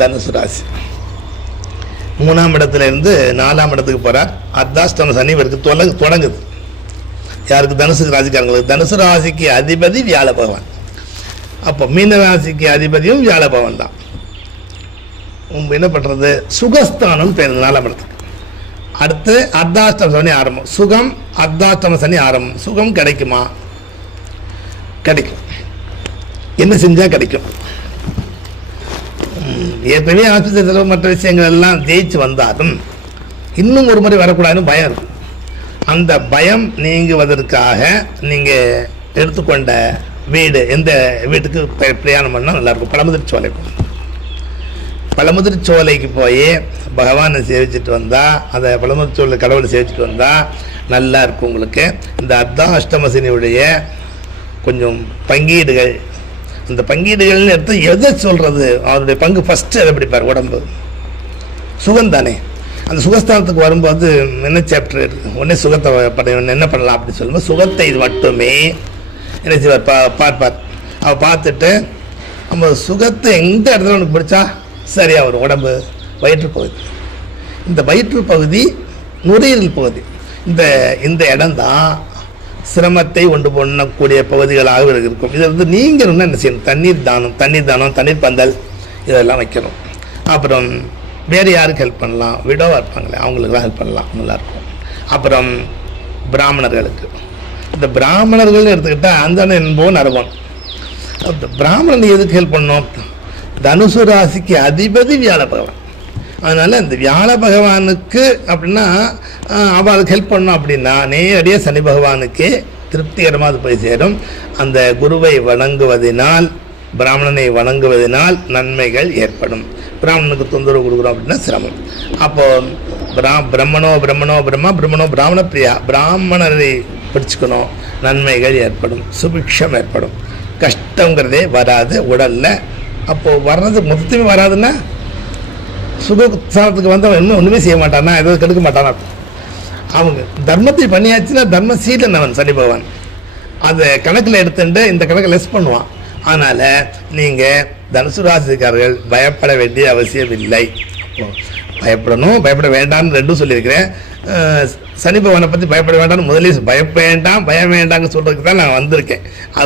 தனுசு ராசி. 3ஆம் இடத்துல இருந்து 4ஆம் இடத்துக்கு போகிறார். அர்த்தாஷ்டம சனி இவருக்கு தொடங்குது. யாருக்கு? தனுசு ராசிக்காரங்களுக்கு. தனுசு ராசிக்கு அதிபதி வியாழ பகவான். அப்போ மீன ராசிக்கு அதிபதியும் வியாழ பகவான் தான். என்ன பண்ணுறது? சுகஸ்தானம் பேர் 4ஆம் இடத்துக்கு. அடுத்து அர்த்தாஷ்டம சனி ஆரம்பம். சுகம் அர்த்தாஷ்டம சனி ஆரம்பம். சுகம் கிடைக்குமா? கிடைக்கும். என்ன செஞ்சால் கிடைக்கும்? ஏற்கனவே ஆஸ்பத்திரி செலவு மற்ற விஷயங்கள் எல்லாம் ஜெயிச்சு வந்தாலும் இன்னும் ஒரு முறை வரக்கூடாதுன்னு பயம் இருக்கும். அந்த பயம் நீங்குவதற்காக நீங்கள் எடுத்துக்கொண்ட வீடு, எந்த வீட்டுக்கு பிரயாணம் பண்ணால் நல்லாயிருக்கும்? பழமுதிர்ச்சோலை. பழமுதிர்ச்சோலைக்கு போய் பகவானை சேவிச்சுட்டு வந்தால், அதை பழமுதிர்ச்சோலை கடவுளை சேவிச்சுட்டு வந்தால் நல்லா இருக்கும் உங்களுக்கு. இந்த அர்த்தாஷ்டமசனியுடைய கொஞ்சம் பங்கீடுகள், அந்த பங்கீடுகள்னு எடுத்து எதை சொல்கிறது? அவருடைய பங்கு ஃபஸ்ட்டு அதை பிடிப்பார். உடம்பு சுகம் தானே. அந்த சுகஸ்தானத்துக்கு வரும்போது என்ன சாப்டர் இருக்குது? உடனே சுகத்தை என்ன பண்ணலாம் அப்படின்னு சொல்லும்போது சுகத்தை இது மட்டுமே என்ன செய்வார்? பார்ப்பார். அவள் பார்த்துட்டு நம்ம சுகத்தை எந்த இடத்துல உனக்கு பிடிச்சா சரியாக வரும்? உடம்பு வயிற்றுப்பகுதி. இந்த வயிற்றுப்பகுதி நுரையீரல் பகுதி. இந்த இடம்தான் சிரமத்தை உண்டு பண்ணக்கூடிய பகுதிகளாக இருக்கும். இதில் நீங்கள் என்ன செய்யணும்? தண்ணீர் தானம், தண்ணீர் பந்தல் இதெல்லாம் வைக்கணும். அப்புறம் வேறு யாருக்கு ஹெல்ப் பண்ணலாம்? விடோவாக இருப்பாங்களே அவங்களுக்குலாம் ஹெல்ப் பண்ணலாம், நல்லாயிருக்கும். அப்புறம் பிராமணர்களுக்கு, இந்த பிராமணர்கள் எடுத்துக்கிட்டால் அந்த என்போன் அருவன். பிராமணன் எதுக்கு ஹெல்ப் பண்ணணும்? தனுசு ராசிக்கு அதிபதி வியாழ பகவான். அதனால் இந்த வியாழ பகவானுக்கு அப்படின்னா அவளுக்கு ஹெல்ப் பண்ணோம் அப்படின்னா நேரடியாக சனி பகவானுக்கு திருப்திகரமாக அது போய் சேரும். அந்த குருவை வணங்குவதனால், பிராமணனை வணங்குவதனால் நன்மைகள் ஏற்படும். பிராமணனுக்கு தொந்தரவு கொடுக்குறோம் அப்படின்னா சிரமம். அப்போது பிரம்மணோ பிராமண பிரியா, பிராமணரை பிடிச்சிக்கணும், நன்மைகள் ஏற்படும், சுபிக்ஷம் ஏற்படும், கஷ்டங்கிறதே வராது உடலில். அப்போது வர்றது மொத்தமே வராதுன்னா சுகஸ்தானத்துக்கு வந்தவன் இன்னும் ஒன்றுமே செய்ய மாட்டானா, எதாவது கெடுக்க மாட்டானா. அவங்க தர்மத்தை பண்ணியாச்சுன்னா தர்மசீலன் அவன் சனி பகவான். அதை கணக்கில் எடுத்துட்டு இந்த கணக்கை லெஸ் பண்ணுவான். அதனால் நீங்கள் தனுசு ராசிக்காரர்கள் பயப்பட வேண்டிய அவசியம் இல்லை. பயப்படணும், பயப்பட வேண்டாம்னு ரெண்டும் சொல்லியிருக்கிறேன். சனி பகவானை பற்றி பயப்பட வேண்டாம்னு முதலே பயம் வேண்டாம்னு சொல்கிறதுக்கு தான் நான் வந்திருக்கேன். அது